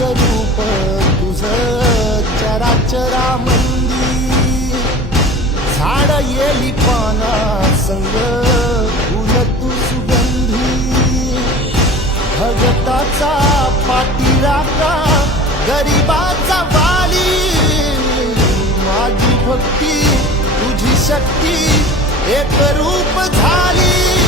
रूप तुझं चराचरामंदी झाड येली पाना संग फुल तू सुगंधी भगताचा पाठीराखा गरिबाचा वाली माझी भक्ती तुझी शक्ती एक रूप झाली।